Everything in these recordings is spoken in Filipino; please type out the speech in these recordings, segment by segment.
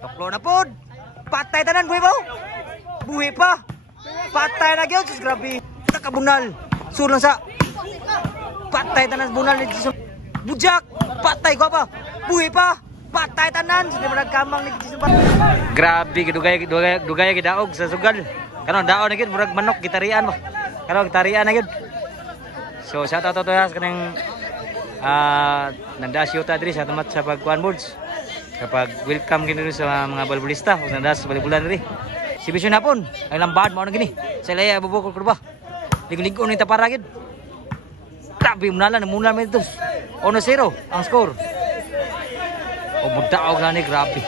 Toklo na pod. Patay tanan buhi ba? Buhi pa. Patay na gyud, grabe. Nakabunal. Surang sa. Patay tanan bunal ni Jason. Bujak. Patay ko pa. Buhi pa. Patay tanan. Hindi mo nagkamang ni Jason. Grabe dugay gidaog sa sugal. Karon daon na gyud murag manok gitarian ba. Karon gitarian na gyud. So shout out to sa kanang nandas yuta diri sa tamat sa pagkuan boards. Kapag welcome gini sa mga balbulista ug nandas balibulan diri. Si Bisyon hapon ay lambad mao na gini. Sa laya bubukol ko ba. Ligo-ligo ni tapara gid. Grabe munalan man ito. 1-0 ang score. O budaog na ni grabe.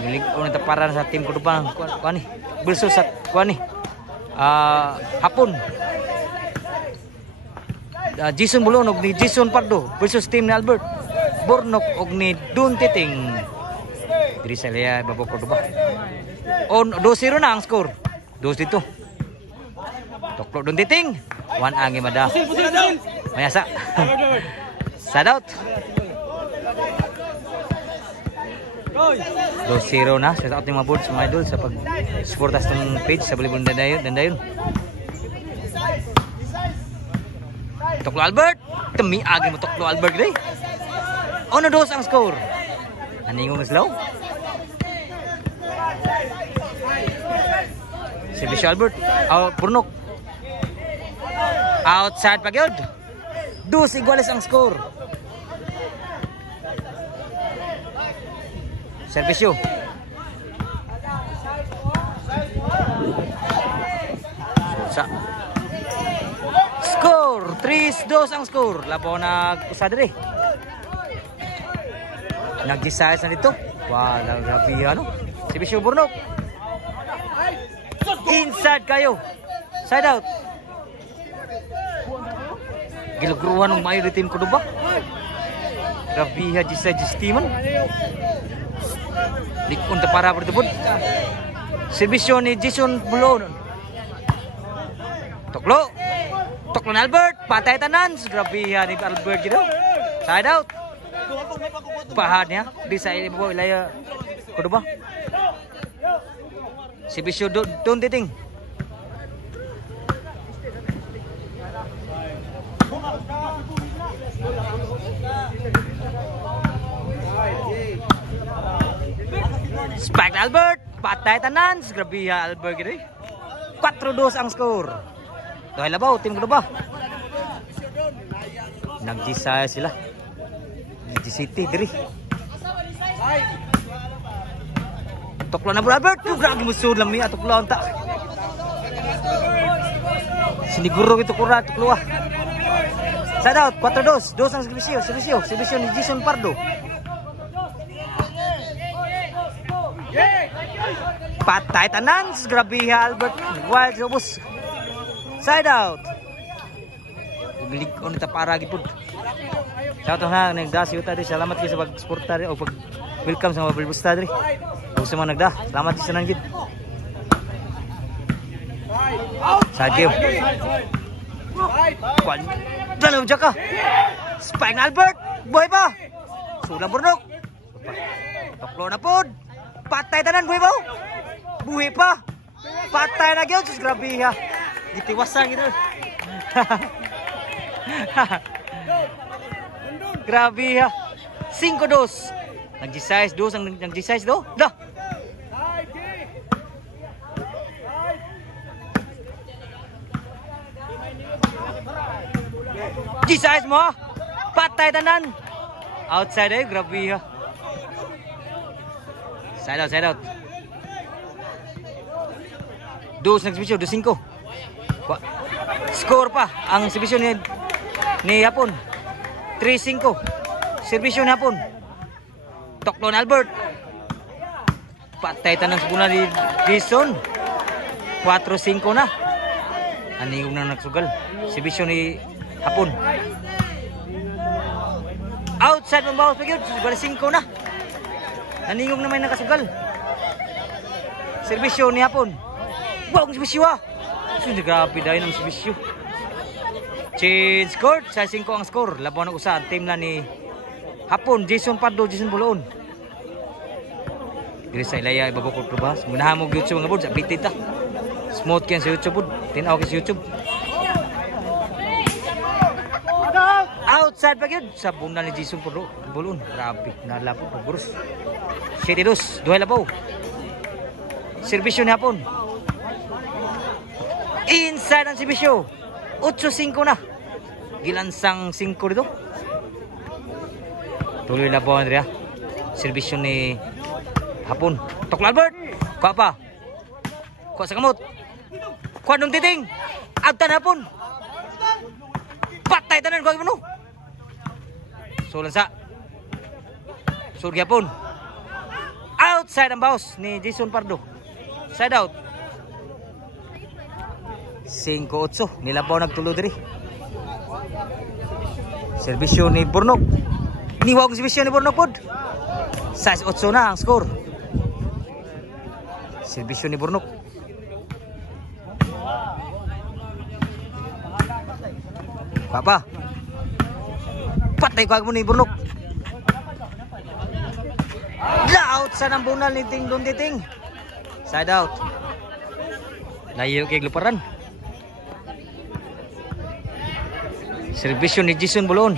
Ligo ni tapara sa team ko ba kuan ni. Versus sa kuan ni. Hapon. Jason Bulon og ni Jason Pardo versus team ni Albert Bornok og ni Dun Titing. Diri sa laya babukol ba. On 2-0 na ang score. 2 dito. Toklo Dun Titing. 1 ang imada. Mayasa. Sad out. 2-0 na. Sad out yung mga boards mga idol sa pag-sportas ng page sa Balibon Dandayon. Toklo Albert. Temi agi mo Toklo Albert day. 1-2 ang score. Aningong slow. Si Bisyo Albert. Purnok. Outside pa gyud. 2 iguales ang score. Servisyo. Sa score 3-2 ang score. Labaw nag-usa diri. Nag-desires na dito. Wow, grabe ano. Si Bisyo Burnok. Inside kayo. Side out. Gilagruan ng mayo di team ko ba? Grabe ha Jistiman. Likon ta para bertebut. Servisyo ni Jason Bulon. Toklo na Albert. Patay tanan. Grabe ha ni Albert gitu. Side out. Pahad niya. Di sa ilaya ko ba? Si Bisyo Dun Titing. Spike Albert, patay tanan. Grabe ha Albert gini. 4-2 ang score. Dahil labaw, team ko ba? Nag-desire sila. City diri. Toklo na Albert. Grabe mo sud lang mi atoklo ta. Siniguro ito kura toklo. Side out 4-2. 2 ang Servisyo ni Jason Pardo. Patay tanan. Grabe ha Albert. Wild robos. Side out. Lig-on ta para gipud. Shout out na nagdas yuta di. Salamat kayo sa pag-sporta rin o pag-welcome sa mga balbusta rin. Huwag sa mga nagda. Salamat di sa nanggit. Side game. Dalaw dyan ka. Spike na Albert. Buhay pa. Sulang Burnok. Toklo na pod. Patay tanan buhay pa. Buhay pa. Patay na gyud. Grabe ha. Gitiwasan gitu. Grabe ha. 5-2. Nag-desise 2 ang nag-desise do. Dah. Desise mo. Patay tanan. Outside eh, grabe ha. Side out. 2 nag-servisyo, 2-5. Score pa ang servisyo ni Hapon. 3-5. Servisyo ni Hapon. Toklo na Albert. Patay tanan sa buna ni Jason. 4-5 na. Aningog na nagsugal. Servisyo ni Hapon. Outside ng bawas pagyod. Sugal 5 na. Aningog na may nakasugal. Servisyo ni Hapon. Wow, ang servisyo ha. Sundi grabe dahil ng servisyo. Change court. Sa 5 ang score. Labaw ng usa. Team na ni Hapon. Jason Pardo, Jason Bulon. Diri sa ilaya ibabaw ko trubas. Munahan mo YouTube mga bud, updated ta. Smooth kyan sa YouTube bud. Tinaw kyan sa YouTube. Outside pa gyud sa bunal ni Jason Puro. Bulon, grabe, nalapo pagburos. 7-2, duhay labaw. Serbisyo ni hapon. Inside ang serbisyo. 8-5 na. Gilansang 5 dito. Tuloy labaw Andrea. Serbisyo ni hapon. Toklo Albert. Kuha pa. Kuha sa kamot. Kuha nung titing. Agtan hapon. Patay tanan kuha mo. Sulan sa. Surgi hapon. Outside ang baos ni Jason Pardo. Side out. 5-8. Nilabaw nagtulo diri. Serbisyo ni Burnok. Niwag serbisyo ni Burnok pod. 6-8 na ang score. Serbisyo ni Burnok. Papa. Patay ko mo ni Burnok. Out sa nang bunal ni Ting Don Titing. Side out. Layo kay luparan. Serbisyo ni Jason Bulon.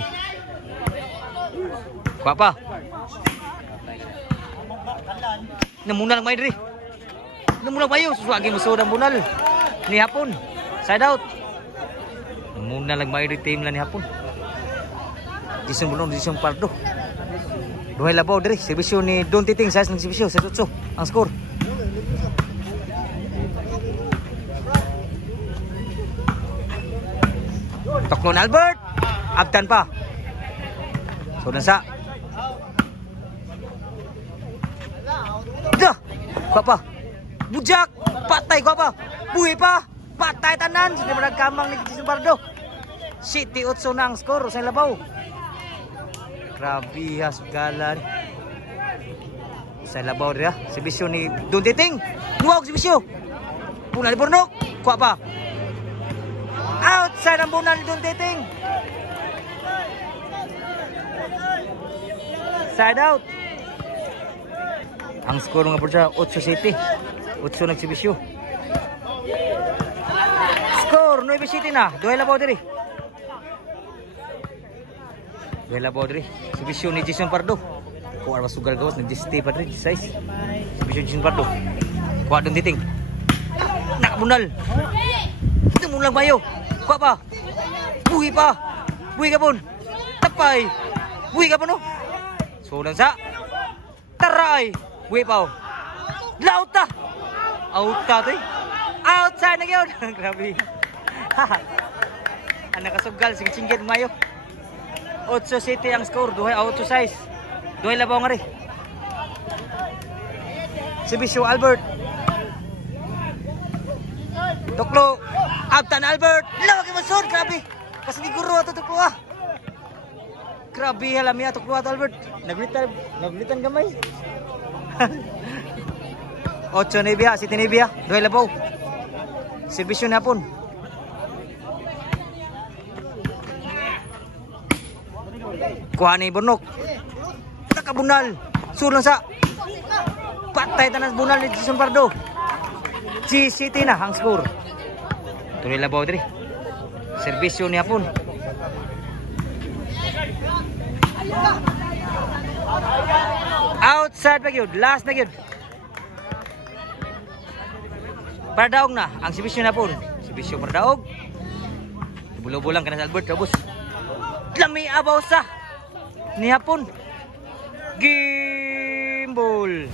Kuha pa. Namuna lang may diri. Namuna pa yun. Susuagi mo sa bunal. Ni hapon. Side out. Namuna lang may diri team lang ni hapon. Jason Bulon, Jason Pardo. Duhay labaw diri. Serbisyo ni Don Titing. Size ng serbisyo. 7-8 ang score. Toklon Albert. Abtan pa. So nasa. Dah. Kuha pa. Bujak. Patay kuha pa. Buhi pa. Patay tanan. Sino nagkamang ni Jason Pardo. 7-8 na ang score sa labaw. Grabe ha, sugalan. Sa labaw rin ha. Serbisyo ni Don Titing. Nuwag serbisyo. Bunal ni Burnok. Kuha pa. Outside ang bunal ni Don Titing. Side out. Ang score mga pursa 8-7. 8 nagserbisyo. Score 9-7 na. Duhay labaw diri. Duhay labaw diri. Serbisyo ni Jason Pardo. Kuha ba sugal gawas nag-stay pa diri size. Serbisyo ni Jason Pardo. Kuha Don Titing. Nakabunal. Ito mo lang bayo. Kuha pa. Buhi pa. Buhi ka pun. Tapay. Buhi ka pun no. Sulang sa. Taray. Buhi pa o. Lauta. Auta to eh. Outside na yun. Grabe. Anak kasugal. Sige singgit mayo. 8-7 ang score. Duhay 8-6. Duhay labaw nga rin. Serbisyo Albert. Tuklo. Abtan Albert. Lawag yung masod. Grabe. Kasi di guro ito tuklo ah. Grabe halami ah. Tuklo ato Albert. Naglitan gamay. 8 Nebia. City Nebia. Duhay labaw. Serbisyo na hapon. Kuha ni Burnok. Nakabunal. Sulang sa. Patay tanas bunal ni Jason Pardo. G-City na ang score. Tuloy labaw diri. Serbisyo ni hapon. Outside pa gyud. Last na gyud. Pardaog na ang serbisyo ni hapon. Serbisyo pardaog. Bulo-bulang kana sa Albert Robos. Lami abaw sa ni hapon. Gimbal.